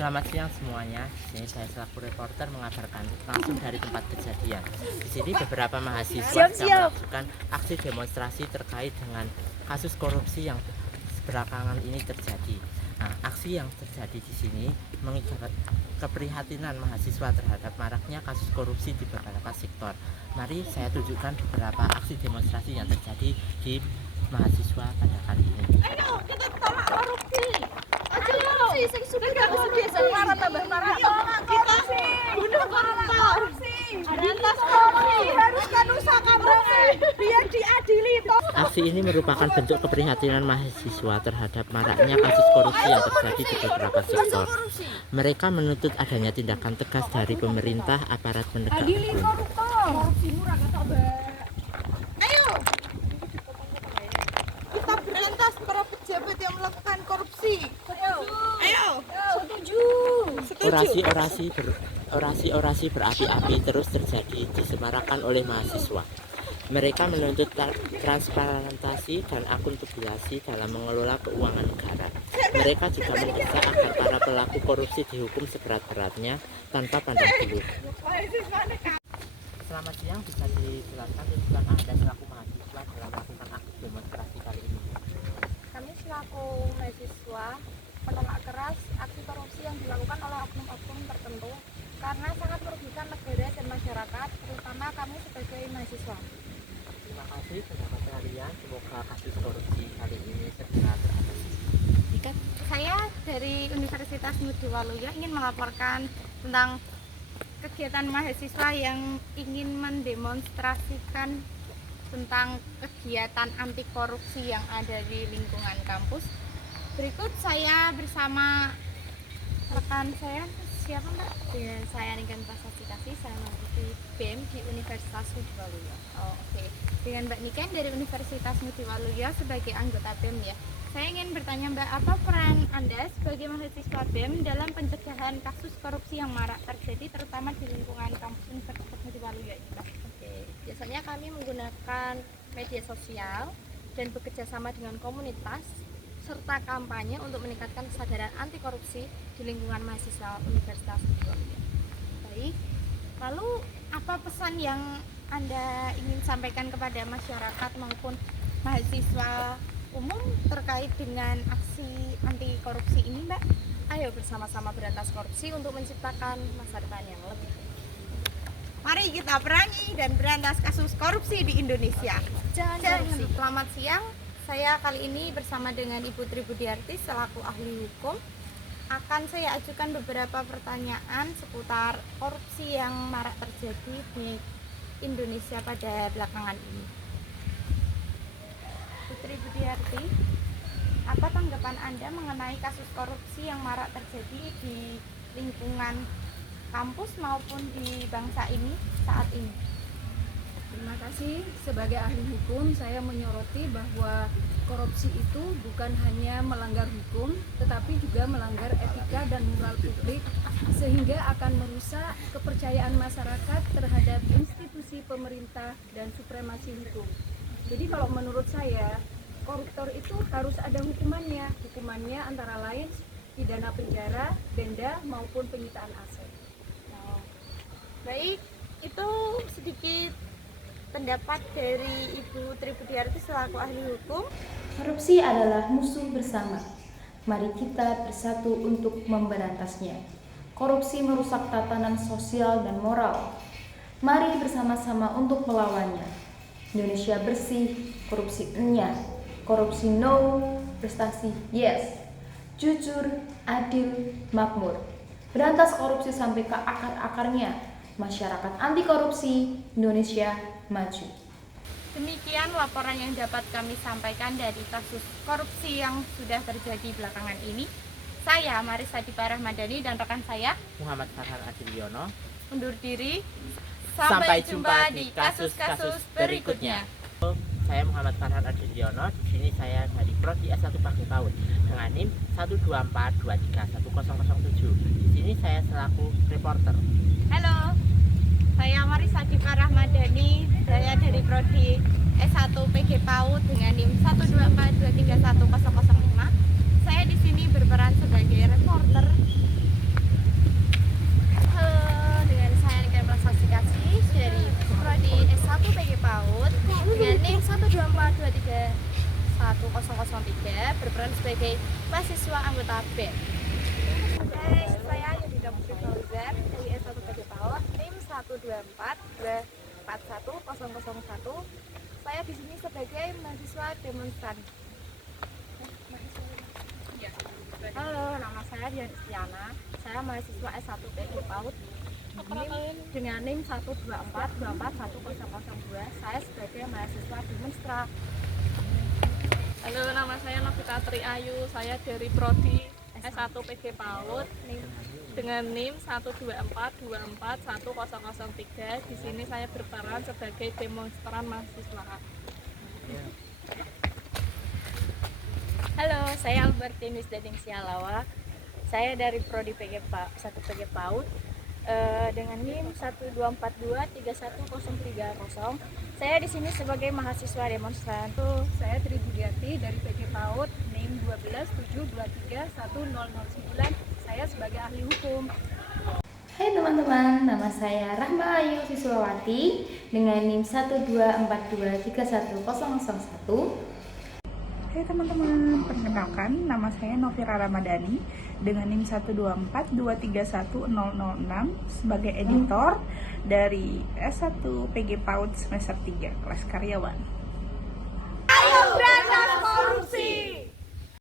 Selamat siang semuanya. Di sini saya selaku reporter mengabarkan langsung dari tempat kejadian. Di sini beberapa mahasiswa sedang melakukan aksi demonstrasi terkait dengan kasus korupsi yang belakangan ini terjadi. Nah, aksi yang terjadi di sini mengikat keprihatinan mahasiswa terhadap maraknya kasus korupsi di beberapa sektor. Mari saya tunjukkan beberapa aksi demonstrasi yang terjadi di mahasiswa pada kali ini. Ayo kita tolak korupsi. Ayo sing sudah gak bisa marah tambah marah. Kita bunuh koruptor. Berantas korupsi. Haruskan usaha korupsi biar diadili toh. Aksi ini merupakan bentuk keprihatinan mahasiswa terhadap maraknya kasus korupsi yang terjadi di beberapa sektor. Mereka menuntut adanya tindakan tegas dari pemerintah, aparat penegak Adili hukum. koruptor. Korupsi murah kata Ayo. Kita berantas para pejabat yang melakukan korupsi. Ayo. Setuju. Orasi berapi-api terus terjadi disemarakan oleh mahasiswa. Mereka menuntut transparansi dan akuntabelasi dalam mengelola keuangan negara. Mereka juga mendesak agar para pelaku korupsi dihukum seberat-beratnya tanpa pandang bulu. Selamat siang, bisa dijelaskan tuntutan Anda selaku mahasiswa dalam melakukan aksi demonstrasi kali ini? Kami selaku mahasiswa menolak keras aksi korupsi yang dilakukan oleh oknum-oknum tertentu karena sangat merugikan negara dan masyarakat, terutama kami sebagai mahasiswa. Terima kasih pendapat kalian, semoga kasus korupsi kali ini segera teratasi. Saya dari Universitas Ngudi Waluyo ingin melaporkan tentang kegiatan mahasiswa yang ingin mendemonstrasikan tentang kegiatan anti korupsi yang ada di lingkungan kampus. Berikut saya bersama rekan saya, siapa Mbak? Ya, saya Niken Prasasti, saya mengikuti BEM di Universitas Ngudi Waluyo. Oke. Dengan Mbak Niken dari Universitas Ngudi Waluyo sebagai anggota BEM ya. Saya ingin bertanya Mbak, apa peran Anda sebagai mahasiswa BEM dalam pencegahan kasus korupsi yang marak terjadi terutama di lingkungan kampus Universitas Ngudi Waluyo ini Mbak? Oke. Biasanya kami menggunakan media sosial dan bekerja sama dengan komunitas serta kampanye untuk meningkatkan kesadaran anti korupsi di lingkungan mahasiswa Universitas Ngudi Waluyo. Baik. Lalu apa pesan yang Anda ingin sampaikan kepada masyarakat maupun mahasiswa umum terkait dengan aksi anti korupsi ini Mbak? Ayo bersama-sama berantas korupsi untuk menciptakan masa depan yang lebih baik. Mari kita perangi dan berantas kasus korupsi di Indonesia. Jangan korupsi. Selamat siang, saya kali ini bersama dengan Ibu Tri Budiarti selaku ahli hukum akan saya ajukan beberapa pertanyaan seputar korupsi yang marak terjadi di Indonesia pada belakangan ini. Putri Budiarti, apa tanggapan Anda mengenai kasus korupsi yang marak terjadi di lingkungan kampus maupun di bangsa ini saat ini? Terima kasih. Sebagai ahli hukum, saya menyoroti bahwa korupsi itu bukan hanya melanggar hukum, tetapi juga melanggar etika dan moral publik, sehingga akan merusak kepercayaan masyarakat terhadap institusi pemerintah dan supremasi hukum. Jadi kalau menurut saya, koruptor itu harus ada hukumannya. Hukumannya antara lain pidana penjara, denda, maupun penyitaan aset. Baik, itu sedikit pendapat dari Ibu Tri Budiarti selaku ahli hukum. Korupsi adalah musuh bersama. Mari kita bersatu untuk memberantasnya. Korupsi merusak tatanan sosial dan moral. Mari bersama-sama untuk melawannya. Indonesia bersih, korupsi enyah. Korupsi no, prestasi yes. Jujur, adil, makmur. Berantas korupsi sampai ke akar-akarnya. Masyarakat anti korupsi, Indonesia maju. Demikian laporan yang dapat kami sampaikan dari kasus korupsi yang sudah terjadi belakangan ini. Saya Marisa Dipa Rahmadani dan rekan saya Muhammad Farhan Adiliono undur diri. Sampai jumpa di kasus-kasus berikutnya. Saya Muhammad Farhan Adiliono. Di sini saya dari Prodi S1 Pakai PAUD dengan NIM 124231007. Di sini saya selaku reporter. Halo, saya Marisa Dipa Rahmadani. Saya dari Prodi S1 PG PAUD dengan NIM 124231005. Saya di sini berperan sebagai reporter 3 berperan sebagai mahasiswa anggota BEM. Hai, saya Yudhita Putri Fauzan dari S1 PG PAUD, NIM 124241001. Saya di sini sebagai mahasiswa demonstran. Halo, nama saya Dian Istiana. Saya mahasiswa S1 PG PAUD dengan NIM 124241002. Saya sebagai mahasiswa demonstran. Halo, nama saya Novita Tri Ayu. Saya dari Prodi S1 PG PAUD dengan NIM 124241003. Di sini saya berperan sebagai demonstran mahasiswa. Halo, saya Albertinus Dading Sialawa. Saya dari Prodi 1 PG PAUD dengan NIM 124231030. Saya di sini sebagai mahasiswa demonstran. Saya Tri Budiati dari PG PAUD, NIM 127231009. Saya sebagai ahli hukum. Hai teman-teman, nama saya Rahma Ayu Siswawati dengan NIM 124231001. Hai teman-teman, perkenalkan nama saya Novira Ramadhani dengan NIM 124231006 sebagai editor dari S1 PG PAUD semester 3 kelas karyawan. Ayo berantas korupsi!